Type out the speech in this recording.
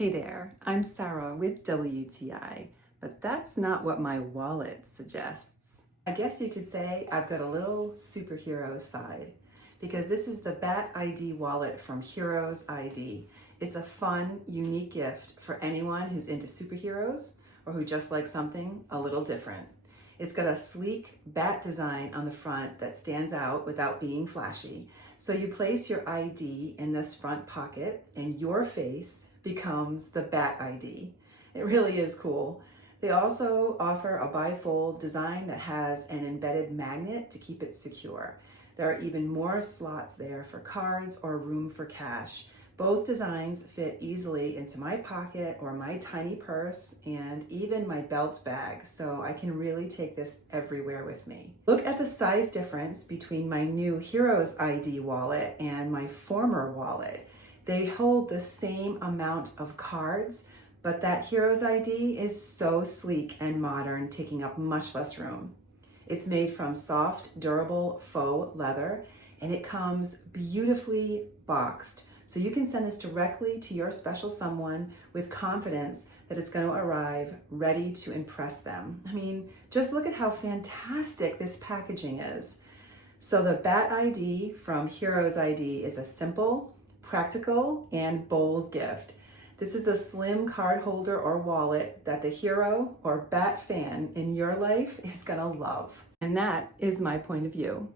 Hey there, I'm Sarah with WTI, but that's not what my wallet suggests. I guess you could say I've got a little superhero side because this is the Bat ID wallet from Heroes ID. It's a fun, unique gift for anyone who's into superheroes or who just likes something a little different. It's got a sleek bat design on the front that stands out without being flashy. So you place your ID in this front pocket and your face becomes the Bat ID. It really is cool. They also offer a bifold design that has an embedded magnet to keep it secure. There are even more slots there for cards or room for cash. Both designs fit easily into my pocket or my tiny purse and even my belt bag, so I can really take this everywhere with me. Look at the size difference between my new Heroes ID wallet and my former wallet. They hold the same amount of cards, but that Heroes ID is so sleek and modern, taking up much less room. It's made from soft, durable faux leather, and it comes beautifully boxed. So you can send this directly to your special someone with confidence that it's going to arrive ready to impress them. I mean, just look at how fantastic this packaging is. So the Bat ID from Heroes ID is a simple, practical, and bold gift. This is the slim card holder or wallet that the hero or Bat fan in your life is going to love. And that is my point of view.